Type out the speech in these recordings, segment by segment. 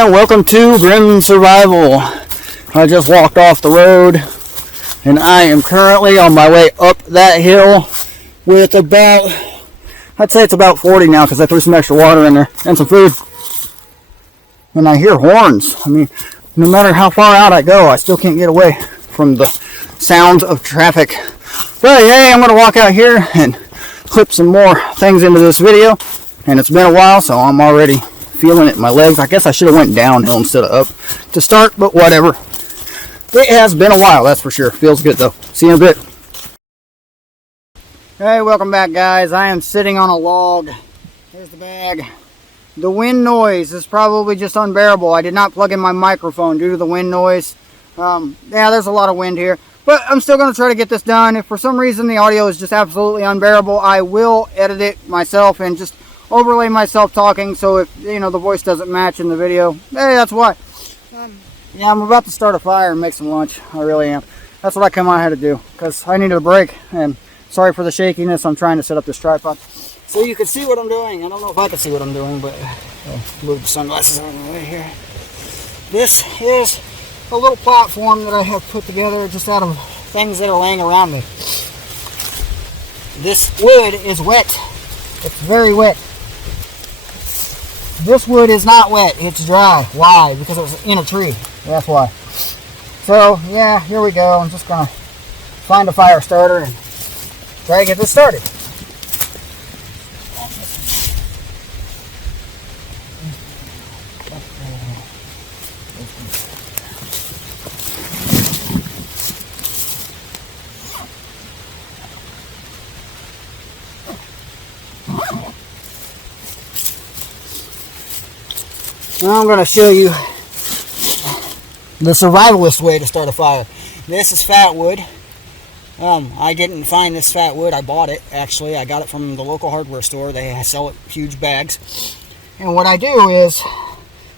and welcome to Grim Survival. I just walked off the road and I am currently on my way up that hill with about, I'd say it's about 40 now because I threw some extra water in there and some food. And I hear horns. I mean, no matter how far out I go, I still can't get away from the sounds of traffic. But hey, I'm going to walk out here and clip some more things into this video. And it's been a while, so I'm already feeling it in my legs. I guess I should have went downhill instead of up to start, but whatever. It has been a while, that's for sure. Feels good though. See you in a bit. Hey, welcome back, guys. I am sitting on a log. There's the bag. The wind noise is probably just unbearable. I did not plug in my microphone due to the wind noise. Yeah, there's a lot of wind here, but I'm still going to try to get this done. If for some reason the audio is just absolutely unbearable, I will edit it myself and just overlay myself talking, so if the voice doesn't match in the video, hey, that's why. Yeah, I'm about to start a fire and make some lunch. I really am. That's what I come out here to do because I needed a break. And sorry for the shakiness. I'm trying to set up this tripod so you can see what I'm doing. I don't know if I can see what I'm doing, but I'll move the sunglasses out of the way here. This is a little platform that I have put together just out of things that are laying around me. This wood is wet. It's very wet. This wood is not wet, it's dry. Why? Because it was in a tree. That's why. So, yeah, here we go. I'm just going to find a fire starter and try to get this started. Now I'm going to show you the survivalist way to start a fire. This is fat wood. I didn't find this fat wood. I bought it, actually. I got it from the local hardware store. They sell it in huge bags. And what I do is,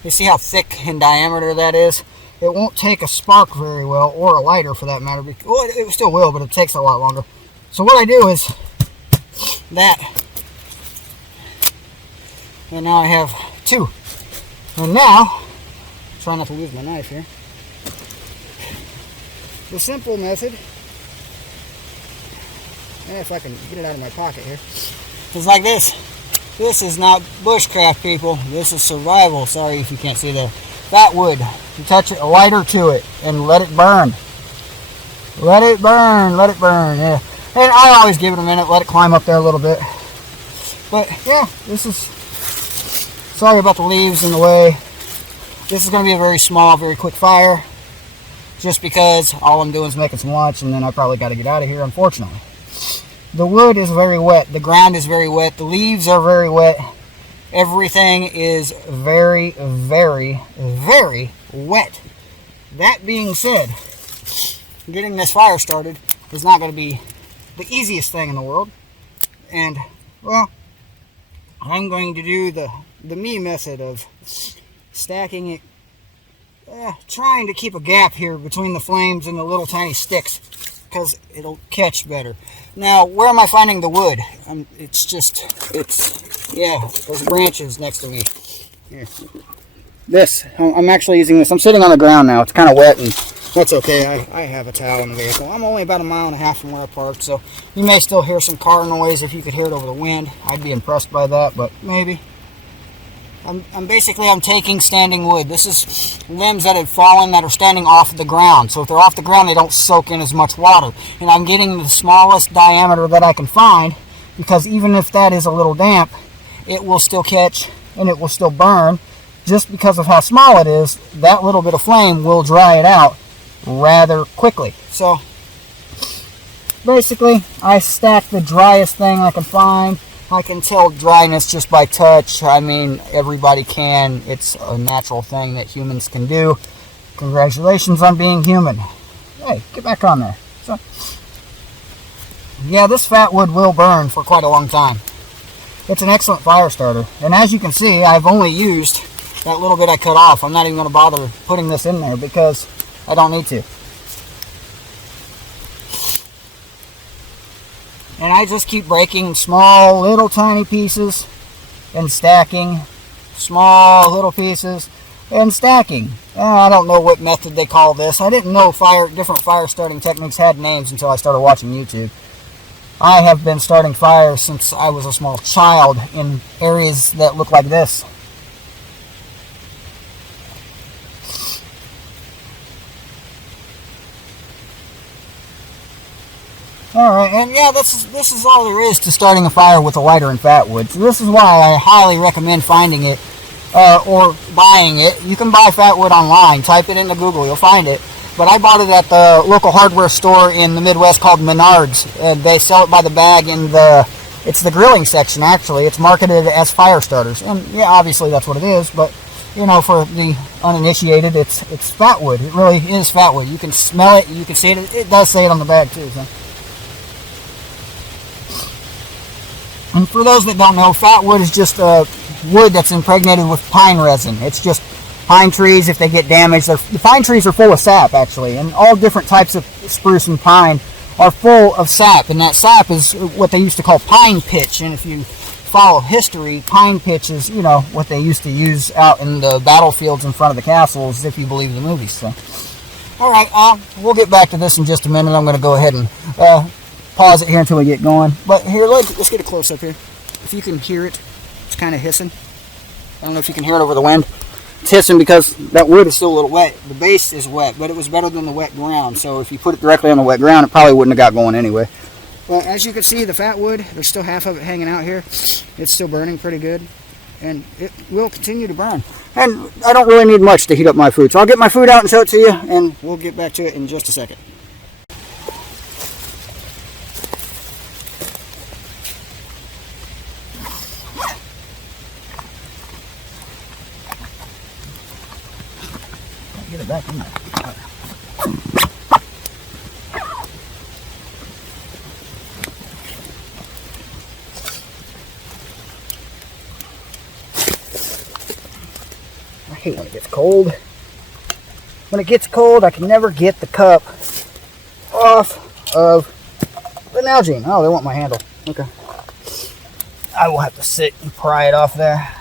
you see how thick in diameter that is? It won't take a spark very well, or a lighter for that matter. Well, it still will, but it takes a lot longer. So what I do is that. And now I have two. And now, try not to lose my knife here. The simple method, if I can get it out of my pocket here, is like this. This is not bushcraft, people. This is survival. Sorry if you can't see the fat wood. You touch it, a lighter to it, and let it burn. Let it burn. Let it burn. Yeah. And I always give it a minute, let it climb up there a little bit. But yeah, this is. Sorry about the leaves in the way. This is going to be a very small, very quick fire. Just because all I'm doing is making some lunch and then I probably got to get out of here, unfortunately. The wood is very wet. The ground is very wet. The leaves are very wet. Everything is very, very, very wet. That being said, getting this fire started is not going to be the easiest thing in the world. And, well, I'm going to do the me method of stacking it, trying to keep a gap here between the flames and the little tiny sticks because it'll catch better. Now, where am I finding the wood? Yeah, those branches next to me. Here. I'm actually using this. I'm sitting on the ground now. It's kind of wet, and that's okay. I have a towel in the vehicle. I'm only about 1.5 miles from where I parked, so you may still hear some car noise if you could hear it over the wind. I'd be impressed by that, but maybe. I'm taking standing wood. This is limbs that have fallen that are standing off the ground. So if they're off the ground, they don't soak in as much water. And I'm getting the smallest diameter that I can find because even if that is a little damp, it will still catch and it will still burn. Just because of how small it is, that little bit of flame will dry it out rather quickly. So basically, I stack the driest thing I can find. I can tell dryness just by touch. I mean, everybody can. It's a natural thing that humans can do. Congratulations on being human. Hey, get back on there. So, yeah, this fat wood will burn for quite a long time. It's an excellent fire starter. And as you can see, I've only used that little bit I cut off. I'm not even going to bother putting this in there because I don't need to. And I just keep breaking small little tiny pieces and stacking small little pieces and stacking. I don't know what method they call this. I didn't know different fire starting techniques had names until I started watching YouTube. I have been starting fires since I was a small child in areas that look like this. Alright, and yeah, this is all there is to starting a fire with a lighter and fat wood. So this is why I highly recommend finding it or buying it. You can buy fat wood online. Type it into Google, you'll find it. But I bought it at the local hardware store in the Midwest called Menards. They sell it by the bag in it's the grilling section, actually. It's marketed as fire starters. And yeah, obviously that's what it is, but you know, for the uninitiated, it's fat wood. It really is fat wood. You can smell it, you can see it. It does say it on the bag too, so. And for those that don't know, fat wood is just wood that's impregnated with pine resin. It's just pine trees, if they get damaged. The pine trees are full of sap, actually, and all different types of spruce and pine are full of sap, and that sap is what they used to call pine pitch. And if you follow history, pine pitch is, you know, what they used to use out in the battlefields in front of the castles, if you believe the movies. So, all right, we'll get back to this in just a minute. I'm going to go ahead and pause it here until we get going. But here, let's get a close-up here. If you can hear it, it's kind of hissing. I don't know if you can hear it over the wind. It's hissing because that wood is still a little wet. The base is wet, but it was better than the wet ground. So if you put it directly on the wet ground, it probably wouldn't have got going anyway. Well, as you can see, the fat wood, there's still half of it hanging out here. It's still burning pretty good, and it will continue to burn. And I don't really need much to heat up my food. So I'll get my food out and show it to you, and we'll get back to it in just a second. Get it back in there. I hate when it gets cold. When it gets cold, I can never get the cup off of the Nalgene. Oh, they want my handle. Okay. I will have to sit and pry it off there.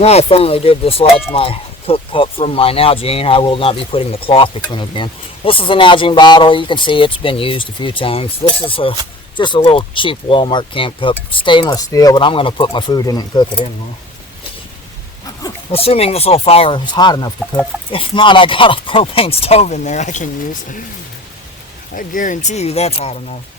Now I finally did dislodge my cook cup from my Nalgene. I will not be putting the cloth between it again. This is a Nalgene bottle. You can see it's been used a few times. This is just a little cheap Walmart camp cup, stainless steel, but I'm going to put my food in it and cook it anyway. Assuming this little fire is hot enough to cook. If not, I got a propane stove in there I can use. I guarantee you that's hot enough.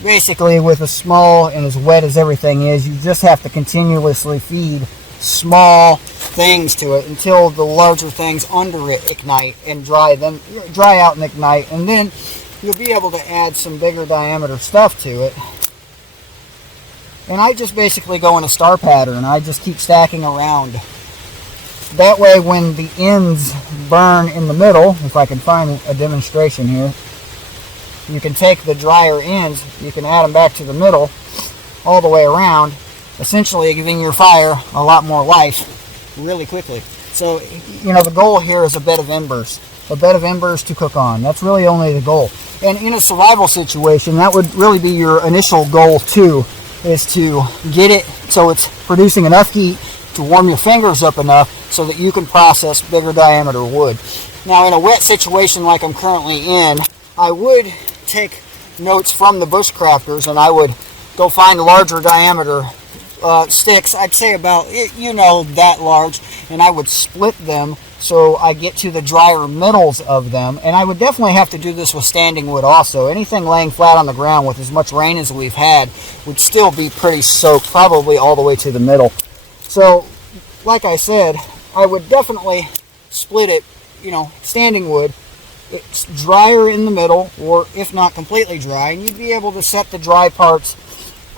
Basically, with as small and as wet as everything is, you just have to continuously feed small things to it until the larger things under it ignite and dry out and ignite, and then you'll be able to add some bigger diameter stuff to it. And I just basically go in a star pattern. I just keep stacking around. That way, when the ends burn in the middle, if I can find a demonstration here, you can take the drier ends, you can add them back to the middle, all the way around, essentially giving your fire a lot more life really quickly. So, you know, the goal here is a bed of embers to cook on. That's really only the goal. And in a survival situation, that would really be your initial goal too, is to get it so it's producing enough heat to warm your fingers up enough so that you can process bigger diameter wood. Now, in a wet situation like I'm currently in, I would take notes from the bushcrafters, and I would go find larger diameter sticks. I'd say about, you know, that large, and I would split them so I get to the drier middles of them. And I would definitely have to do this with standing wood also. Anything laying flat on the ground with as much rain as we've had would still be pretty soaked, probably all the way to the middle. So, like I said, I would definitely split it, you know, standing wood. It's drier in the middle, or if not completely dry, and you'd be able to set the dry parts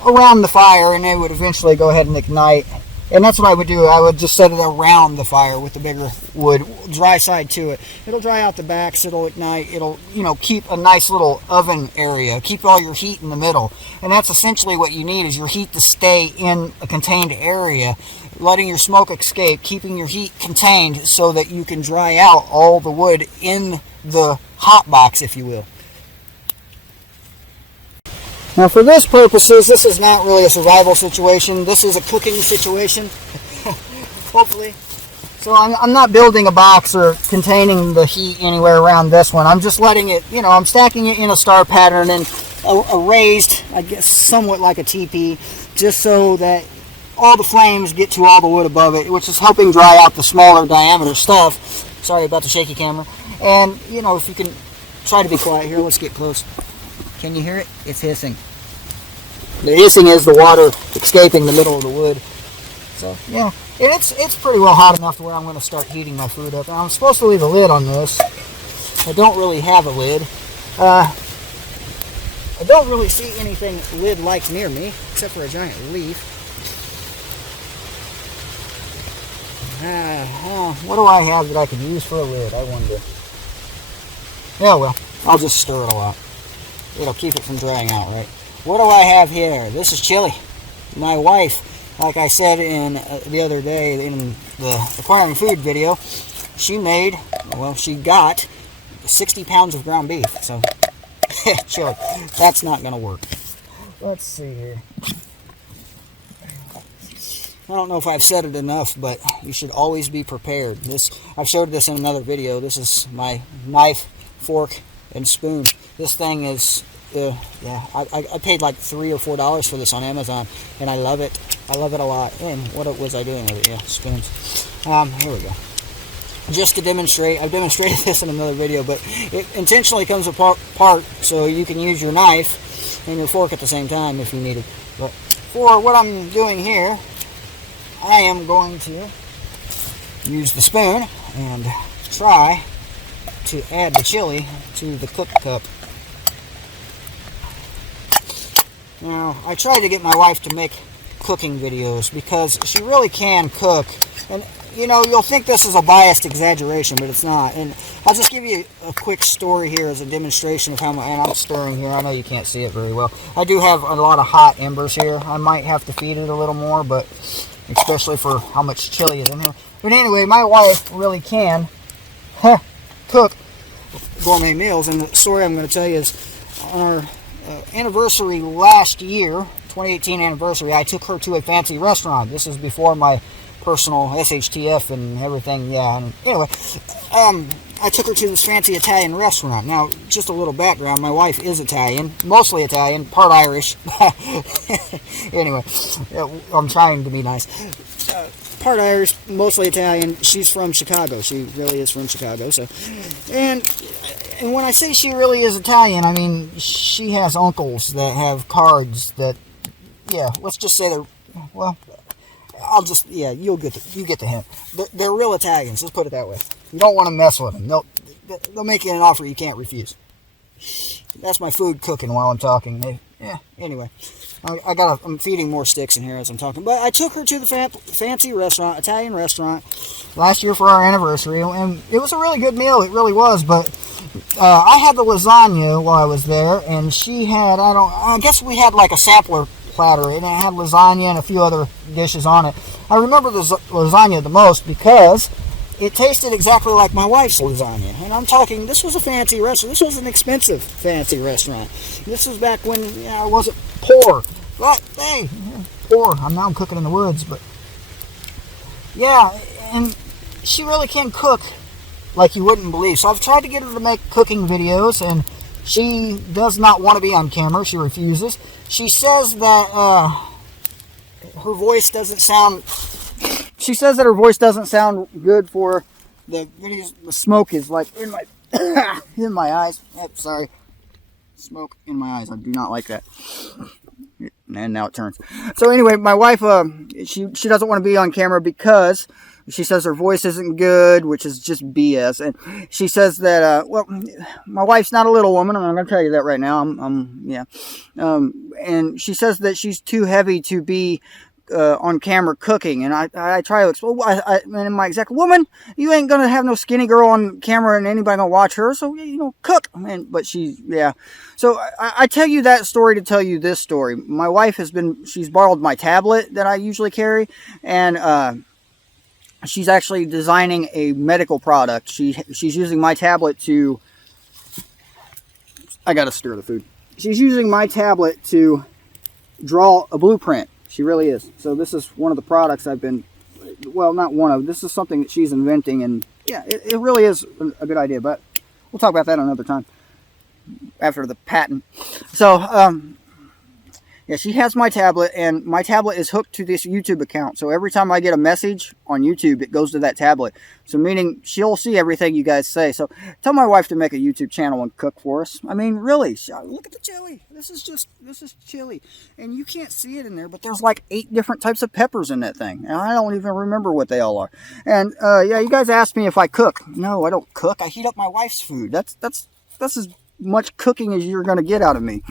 around the fire, and they would eventually go ahead and ignite. And that's what I would do. I would just set it around the fire with the bigger wood, dry side to it. It'll dry out the backs, it'll ignite, it'll, you know, keep a nice little oven area, keep all your heat in the middle. And that's essentially what you need, is your heat to stay in a contained area, letting your smoke escape, keeping your heat contained so that you can dry out all the wood in the hot box, if you will. Now for this purposes, this is not really a survival situation. This is a cooking situation, hopefully. So I'm not building a box or containing the heat anywhere around this one. I'm just letting it, you know, I'm stacking it in a star pattern and a raised, I guess, somewhat like a teepee, just so that all the flames get to all the wood above it, which is helping dry out the smaller diameter stuff. Sorry about the shaky camera. And, you know, if you can try to be quiet here, let's get close. Can you hear it? It's hissing. The hissing is the water escaping the middle of the wood. So, yeah. And it's pretty well hot enough to where I'm going to start heating my food up. Now, I'm supposed to leave a lid on this. I don't really have a lid. I don't really see anything lid-like near me, except for a giant leaf. What do I have that I could use for a lid, I wonder? Yeah, well, I'll just stir it a lot. It'll keep it from drying out, right? What do I have here? This is chili. My wife, like I said in the other day in the acquiring food video, she got 60 pounds of ground beef. So, chili. That's not going to work. Let's see here. I don't know if I've said it enough, but you should always be prepared. I've showed this in another video. This is my knife, fork, and spoon. This thing is, I paid like $3 or $4 for this on Amazon, and I love it. I love it a lot. And what was I doing with it? Yeah, spoons. Here we go. Just to demonstrate, I've demonstrated this in another video, but it intentionally comes apart so you can use your knife and your fork at the same time if you need it. But for what I'm doing here, I am going to use the spoon and try to add the chili to the cook cup. Now, I tried to get my wife to make cooking videos because she really can cook. And, you know, you'll think this is a biased exaggeration, but it's not. And I'll just give you a quick story here as a demonstration of how and I'm stirring here. I know you can't see it very well. I do have a lot of hot embers here. I might have to feed it a little more, but especially for how much chili is in here. But anyway, my wife really can cook gourmet meals. And the story I'm going to tell you is on our anniversary last year, 2018 anniversary, I took her to a fancy restaurant. This is before my personal SHTF and everything. Yeah, and anyway, I took her to this fancy Italian restaurant. Now, just a little background, my wife is Italian, mostly Italian, part Irish. Anyway, I'm trying to be nice. Part Irish, mostly Italian. She's from Chicago. She really is from Chicago. So, and when I say she really is Italian, I mean she has uncles that have cards that, yeah, let's just say they're, well, you get the hint. They're real Italians. Let's put it that way. You don't want to mess with them. They'll make you an offer you can't refuse. That's my food cooking while I'm talking. Anyway, I'm feeding more sticks in here as I'm talking. But I took her to the fancy restaurant, Italian restaurant, last year for our anniversary, and it was a really good meal. It really was. But I had the lasagna while I was there, and she had, I guess we had like a sampler platter, and it had lasagna and a few other dishes on it. I remember the lasagna the most because it tasted exactly like my wife's lasagna. And I'm talking, this was a fancy restaurant. This was an expensive fancy restaurant. This was back when I wasn't poor. But, hey, poor. I'm cooking in the woods, but yeah, and she really can cook like you wouldn't believe. So I've tried to get her to make cooking videos, and she does not want to be on camera. She refuses. She says that her voice doesn't sound... She says that her voice doesn't sound good for the videos. The smoke is like in my in my eyes. Sorry. Smoke in my eyes. I do not like that. And now it turns. So anyway, my wife, she doesn't want to be on camera because she says her voice isn't good, which is just BS. And she says that, well, my wife's not a little woman. I'm going to tell you that right now. And she says that she's too heavy to be on camera cooking, and I try to explain. And my exact woman, you ain't gonna have no skinny girl on camera, and anybody gonna watch her. So cook. But So I tell you that story to tell you this story. My wife she's borrowed my tablet that I usually carry, and she's actually designing a medical product. She's using my tablet to. I gotta stir the food. she's using my tablet to draw a blueprint. She really is. So this is one of the products I've been, well, not one of, this is something that she's inventing, and yeah, it really is a good idea, but we'll talk about that another time after the patent. So, yeah, she has my tablet, and my tablet is hooked to this YouTube account. So every time I get a message on YouTube, it goes to that tablet. So meaning she'll see everything you guys say. So tell my wife to make a YouTube channel and cook for us. I mean, really, look at the chili. This is chili. And you can't see it in there, but there's like 8 different types of peppers in that thing. And I don't even remember what they all are. And yeah, you guys asked me if I cook. No, I don't cook. I heat up my wife's food. That's as much cooking as you're going to get out of me.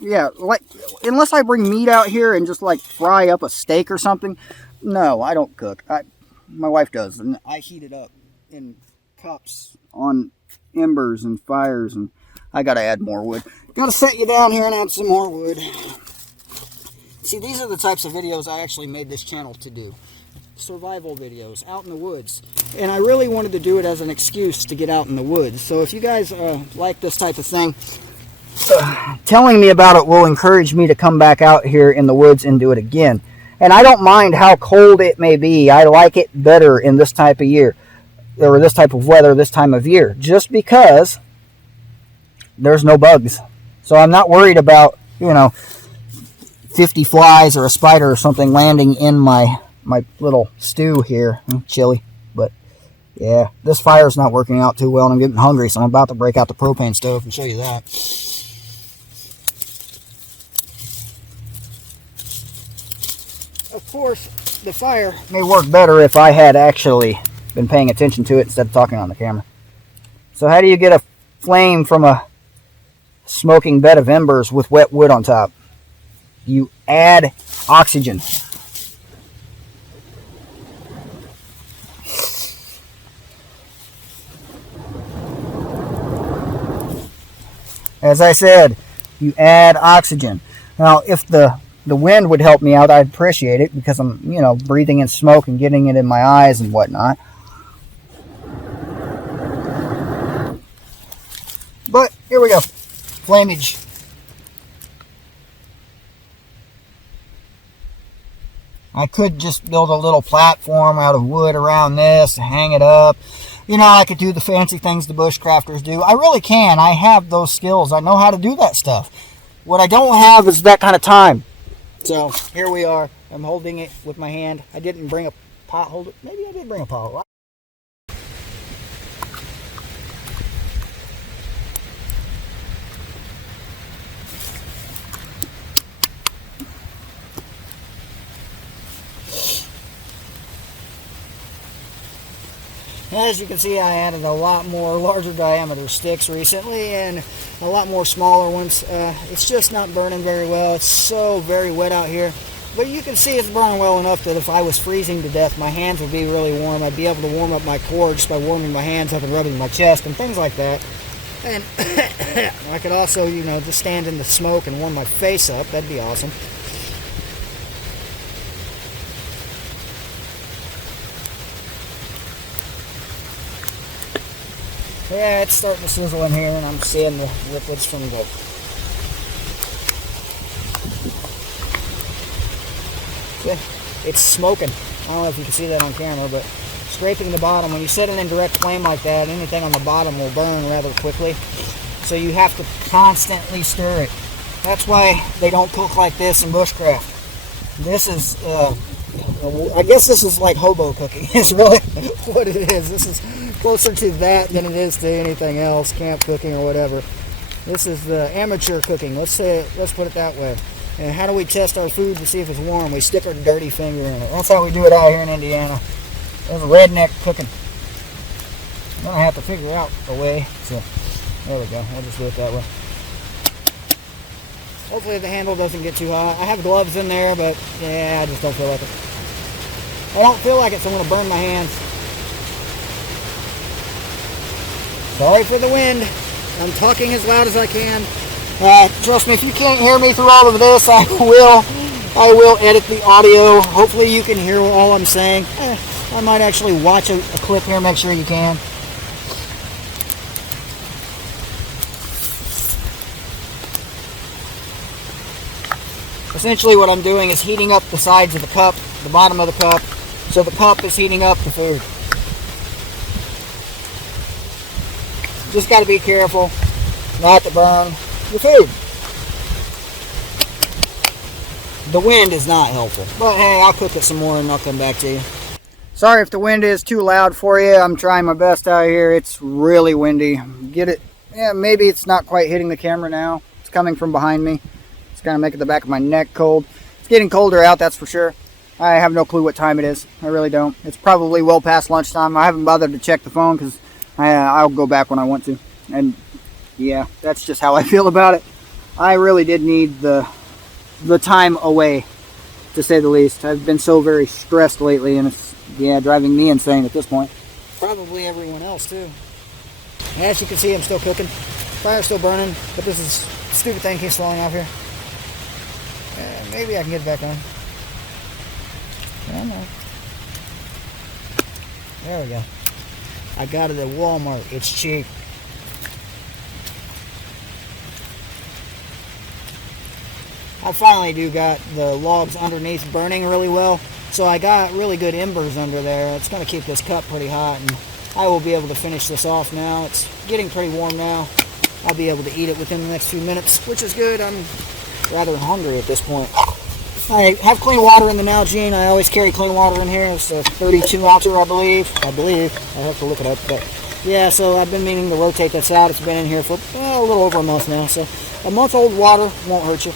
Yeah, like, unless I bring meat out here and just like fry up a steak or something. No, I don't cook. My wife does, and I heat it up in cups on embers and fires, and I got to add more wood. Got to set you down here and add some more wood. See, these are the types of videos I actually made this channel to do. Survival videos out in the woods, and I really wanted to do it as an excuse to get out in the woods. So if you guys like this type of thing, telling me about it will encourage me to come back out here in the woods and do it again. And I don't mind how cold it may be. I like it better in this type of year, or this type of weather, this time of year, just because there's no bugs. So I'm not worried about, 50 flies or a spider or something landing in my little stew here. Chili, but yeah, this fire's not working out too well, and I'm getting hungry, so I'm about to break out the propane stove and show you that. Of course, the fire may work better if I had actually been paying attention to it instead of talking on the camera. So how do you get a flame from a smoking bed of embers with wet wood on top? You add oxygen. As I said, you add oxygen. Now, if the wind would help me out, I'd appreciate it, because I'm, breathing in smoke and getting it in my eyes and whatnot. But here we go. Flamage. I could just build a little platform out of wood around this, hang it up. I could do the fancy things the bushcrafters do. I really can. I have those skills. I know how to do that stuff. What I don't have is that kind of time. So here we are. I'm holding it with my hand. I didn't bring a pot holder. Maybe I did bring a pot holder. As you can see, I added a lot more larger diameter sticks recently, and a lot more smaller ones. It's just not burning very well. It's so very wet out here. But you can see it's burning well enough that if I was freezing to death, my hands would be really warm. I'd be able to warm up my core just by warming my hands up and rubbing my chest and things like that. And I could also, just stand in the smoke and warm my face up. That'd be awesome. Yeah, it's starting to sizzle in here, and I'm seeing the liquids from the... See? It's smoking. I don't know if you can see that on camera, but scraping the bottom. When you set it in direct flame like that, anything on the bottom will burn rather quickly. So you have to constantly stir it. That's why they don't cook like this in bushcraft. This is... I guess this is like hobo cooking. It's really what it is. This is closer to that than it is to anything else, camp cooking or whatever. This is the amateur cooking. Let's put it that way. And how do we test our food to see if it's warm? We stick our dirty finger in it. That's how we do it out here in Indiana. There's a redneck cooking. I'm gonna have to figure out a way. So there we go. We'll just do it that way. Hopefully the handle doesn't get too hot. I have gloves in there, but yeah, I just don't feel like it. I don't feel like it, so I'm going to burn my hands. Sorry for the wind. I'm talking as loud as I can. Trust me, if you can't hear me through all of this, I will edit the audio. Hopefully you can hear all I'm saying. I might actually watch a clip here, make sure you can. Essentially what I'm doing is heating up the sides of the cup, the bottom of the cup, so the cup is heating up the food. Just got to be careful not to burn your food. The wind is not helpful, but hey, I'll cook it some more and I'll come back to you. Sorry if the wind is too loud for you. I'm trying my best out here. It's really windy. Get it? Yeah, maybe it's not quite hitting the camera now. It's coming from behind me. It's kind of making the back of my neck cold. It's getting colder out, that's for sure. I have no clue what time it is. I really don't. It's probably well past lunchtime. I haven't bothered to check the phone because I'll go back when I want to. And yeah, that's just how I feel about it. I really did need the time away, to say the least. I've been so very stressed lately, and it's, yeah, driving me insane at this point. Probably everyone else too. And as you can see, I'm still cooking. Fire's still burning, but this is stupid thing keeps falling off here. Maybe I can get it back on. I don't know. There we go. I got it at Walmart. It's cheap. I finally got the logs underneath burning really well, so I got really good embers under there. It's going to keep this cup pretty hot, and I will be able to finish this off now. It's getting pretty warm now. I'll be able to eat it within the next few minutes, which is good. I'm rather hungry at this point. I have clean water in the Nalgene. I always carry clean water in here. It's a 32 ouncer, I believe. I have to look it up, but yeah. So I've been meaning to rotate this out. It's been in here for a little over a month now. So a month old water won't hurt you.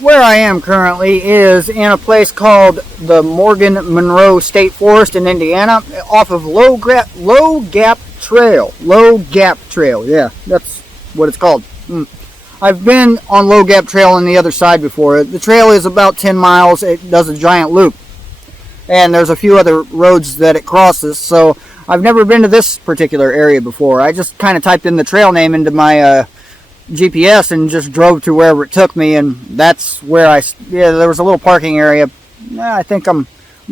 Where I am currently is in a place called the Morgan Monroe State Forest in Indiana, off of Low Gap Trail. Low Gap Trail, yeah, that's what it's called. I've been on Low Gap Trail on the other side before. The trail is about 10 miles. It does a giant loop, and there's a few other roads that it crosses, so I've never been to this particular area before. I just kind of typed in the trail name into my GPS and just drove to wherever it took me, and that's where there was a little parking area. I think I'm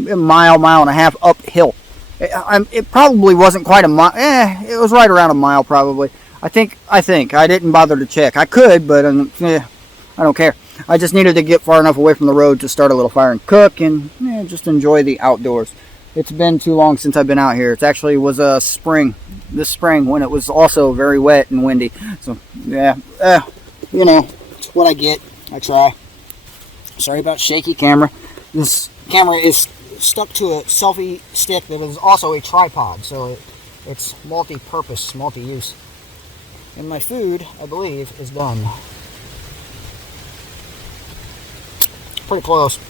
a mile and a half uphill. It probably wasn't quite a mile. It was right around a mile probably. I think I didn't bother to check. I could, but I don't care. I just needed to get far enough away from the road to start a little fire and cook and just enjoy the outdoors. It's been too long since I've been out here. It actually was this spring when it was also very wet and windy. So yeah, it's what I get. I try. Sorry about shaky camera. This camera is stuck to a selfie stick that is also a tripod, so it's multi-purpose, multi-use. And my food, I believe, is done. Pretty close.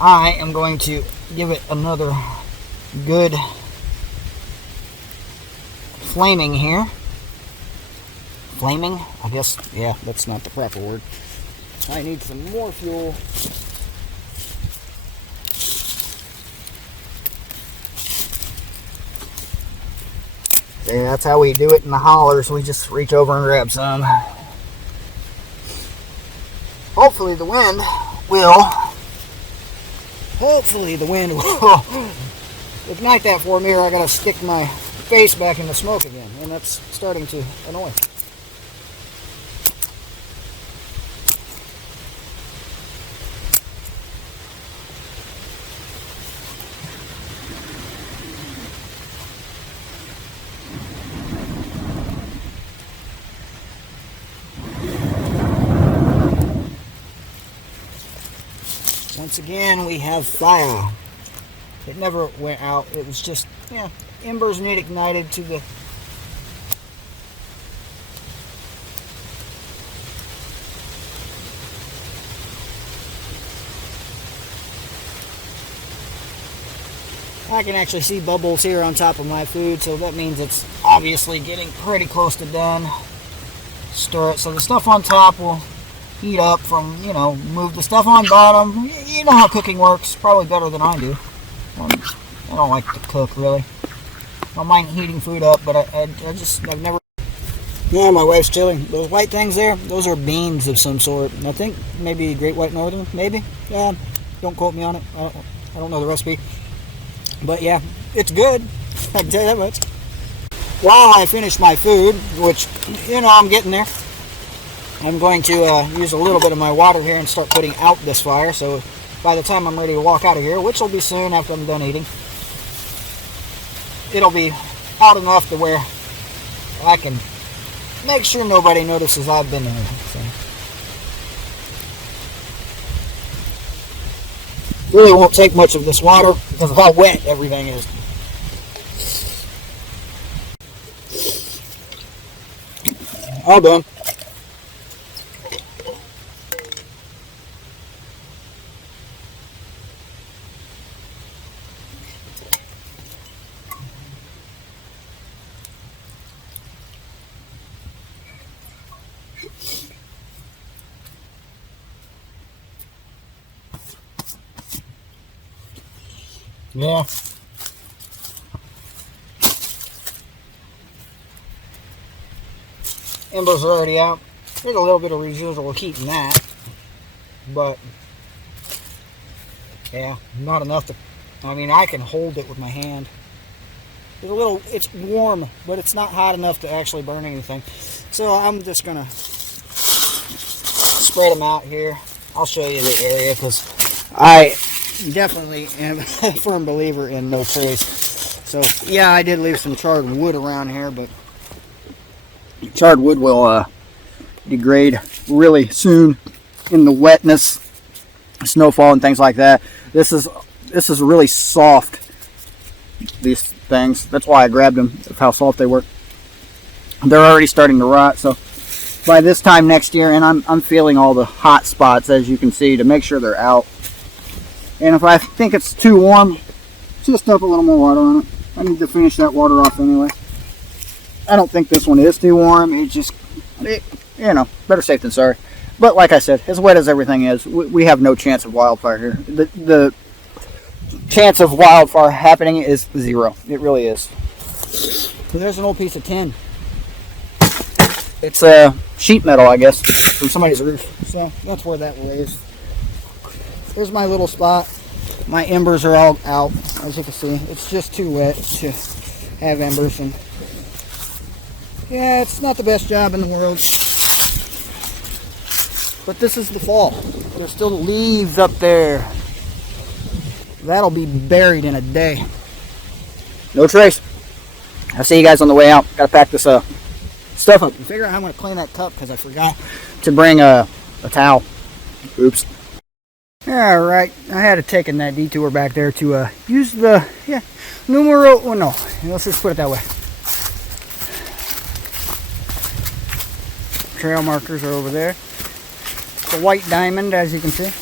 I am going to give it another good flaming here. Flaming? I guess, yeah, that's not the proper word. I need some more fuel. Yeah, that's how we do it in the hollers. We just reach over and grab some. Hopefully the wind will ignite that for me, or I gotta stick my face back in the smoke again, and that's starting to annoy. Once again, we have fire. It never went out. It was just, embers need ignited to the... I can actually see bubbles here on top of my food, so that means it's obviously getting pretty close to done. Stir it so the stuff on top will heat up from, you know, move the stuff on bottom. You know how cooking works, probably better than I do. I don't like to cook, really. I don't mind heating food up, but I've never... Yeah, my wife's chilling. Those white things there, those are beans of some sort. I think maybe Great White Northern, maybe. Yeah, don't quote me on it. I don't know the recipe. But yeah, it's good. I can tell you that much. While I finish my food, which, you know, I'm getting there, I'm going to use a little bit of my water here and start putting out this fire. So by the time I'm ready to walk out of here, which will be soon after I'm done eating, it'll be hot enough to where I can make sure nobody notices I've been there. So. Really won't take much of this water because of how wet everything is. All done. Yeah. Embers are already out. There's a little bit of residual heat in that, but yeah, not enough to, I mean, I can hold it with my hand. It's warm, but it's not hot enough to actually burn anything. So I'm just gonna spread them out here. I'll show you the area because I definitely am a firm believer in no trace. So yeah, I did leave some charred wood around here, but charred wood will degrade really soon in the wetness, snowfall and things like that. This is really soft, these things. That's why I grabbed them, of how soft they were. They're already starting to rot, so by this time next year, and I'm feeling all the hot spots, as you can see, to make sure they're out. And if I think it's too warm, just dump a little more water on it. I need to finish that water off anyway. I don't think this one is too warm. You know, better safe than sorry. But like I said, as wet as everything is, we have no chance of wildfire here. The chance of wildfire happening is zero. It really is. So there's an old piece of tin. It's sheet metal, I guess, from somebody's roof. So that's where that lays. There's my little spot. My embers are all out, as you can see. It's just too wet to have embers. And yeah, it's not the best job in the world. But this is the fall. There's still leaves up there. That'll be buried in a day. No trace. I'll see you guys on the way out. Gotta pack this stuff up and figure out how I'm gonna clean that cup because I forgot to bring a towel. Oops. Alright, I had to take in that detour back there to use the numero uno. Let's just put it that way. Trail markers are over there. The white diamond, as you can see.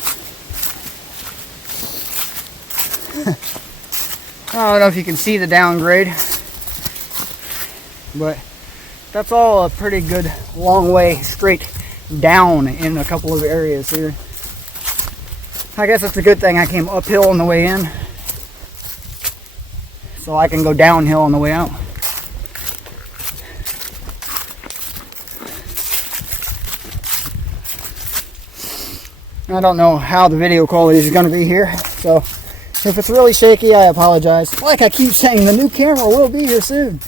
I don't know if you can see the downgrade, but that's all a pretty good long way straight down in a couple of areas here. I guess it's a good thing I came uphill on the way in, so I can go downhill on the way out. I don't know how the video quality is going to be here, so if it's really shaky, I apologize. Like I keep saying, the new camera will be here soon.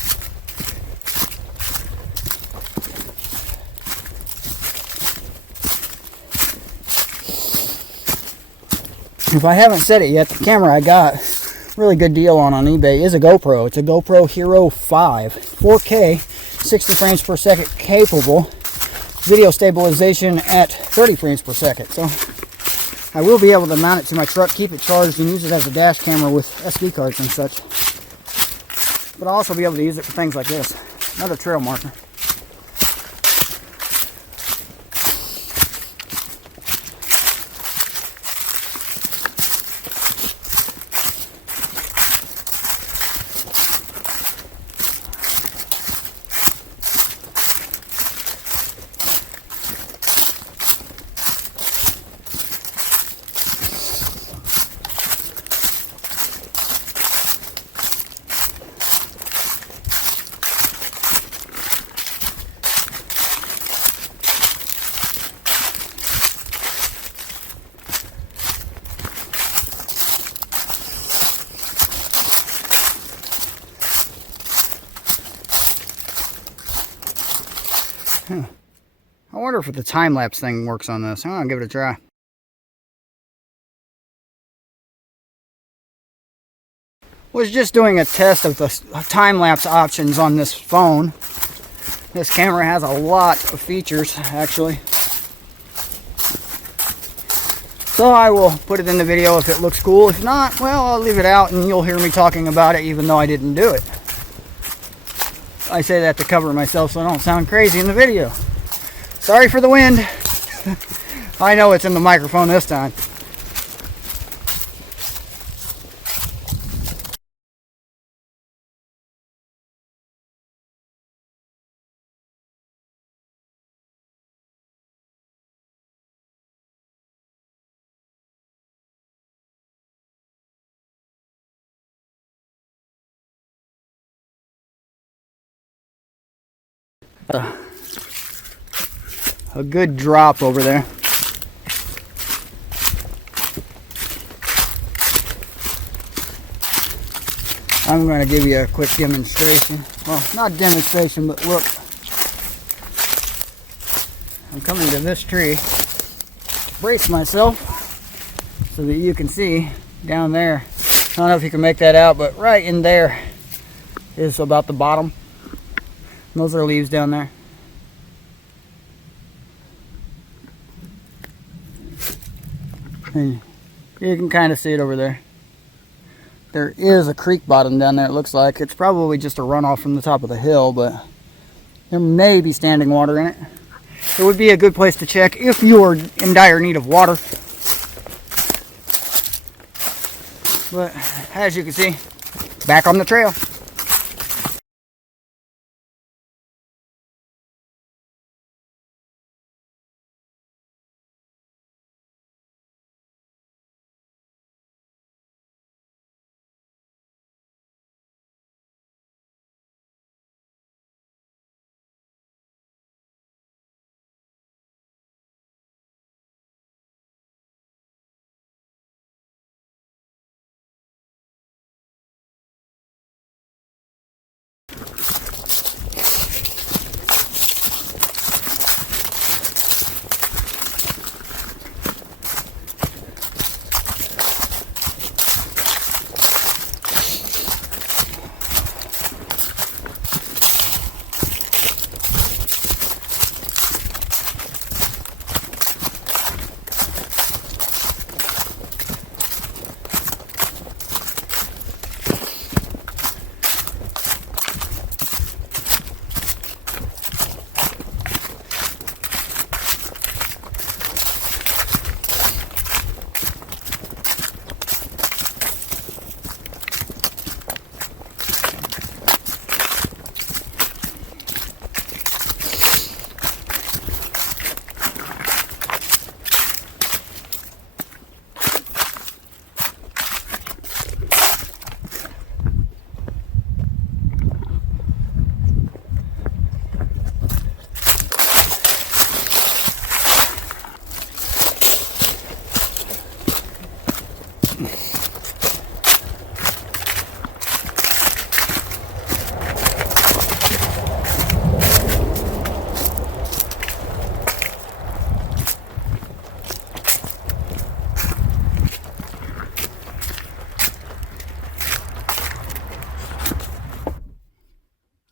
If I haven't said it yet, the camera I got, really good deal on eBay, is a GoPro. It's a GoPro Hero 5, 4K, 60 frames per second capable, video stabilization at 30 frames per second. So I will be able to mount it to my truck, keep it charged, and use it as a dash camera with SD cards and such. But I'll also be able to use it for things like this. Another trail marker. I wonder if the time-lapse thing works on this. I'm gonna give it a try. Was just doing a test of the time-lapse options on this phone. This camera has a lot of features, actually. So I will put it in the video if it looks cool. If not, well, I'll leave it out and you'll hear me talking about it even though I didn't do it. I say that to cover myself so I don't sound crazy in the video. Sorry for the wind. I know it's in the microphone this time. A good drop over there. I'm going to give you a quick demonstration. Well, not demonstration, but look. I'm coming to this tree to brace myself so that you can see down there. I don't know if you can make that out, but right in there is about the bottom. Those are leaves down there. And you can kind of see it over there. There is a creek bottom down there, it looks like. It's probably just a runoff from the top of the hill, but there may be standing water in it. It would be a good place to check if you are in dire need of water. But as you can see, back on the trail.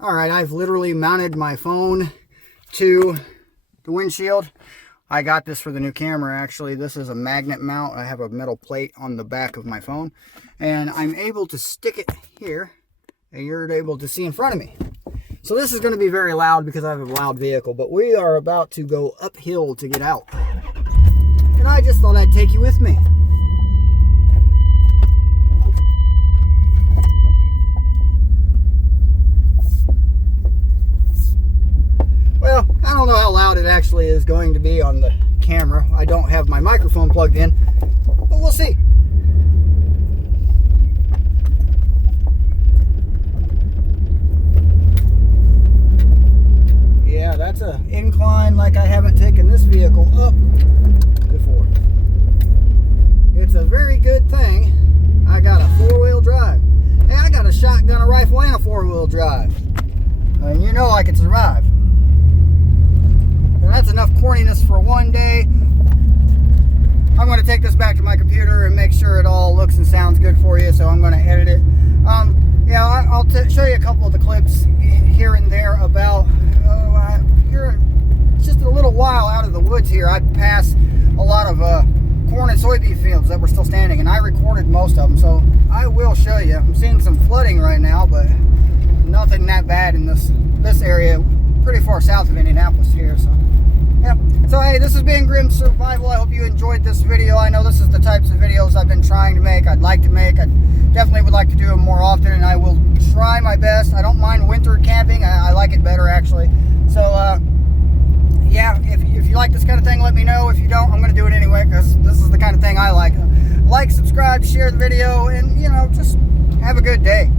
Alright, I've literally mounted my phone to the windshield. I got this for the new camera, actually. This is a magnet mount. I have a metal plate on the back of my phone. And I'm able to stick it here, and you're able to see in front of me. So this is going to be very loud because I have a loud vehicle, but we are about to go uphill to get out. And I just thought I'd take you with me. Well, I don't know how loud it actually is going to be on the camera. I don't have my microphone plugged in, but we'll see. Yeah, that's an incline like I haven't taken this vehicle up before. It's a very good thing I got a four-wheel drive. Hey, I got a shotgun, a rifle, and a four-wheel drive. And you know I can survive. recording this for one day. I'm going to take this back to my computer and make sure it all looks and sounds good for you, so I'm going to edit it. Yeah, I'll show you a couple of the clips here and there about, you're just a little while out of the woods here. I passed a lot of corn and soybean fields that were still standing, and I recorded most of them, so I will show you. I'm seeing some flooding right now, but nothing that bad in this area, pretty far south of Indianapolis here, so yeah. So hey, this has been Grim Survival. I hope you enjoyed this video. I know this is the types of videos I've been trying to make, I'd like to make. I definitely would like to do them more often, and I will try my best. I don't mind winter camping. I like it better, actually. So yeah, if you like this kind of thing, let me know. If you don't, I'm going to do it anyway, because this is the kind of thing I like. Like, subscribe, share the video, and, you know, just have a good day.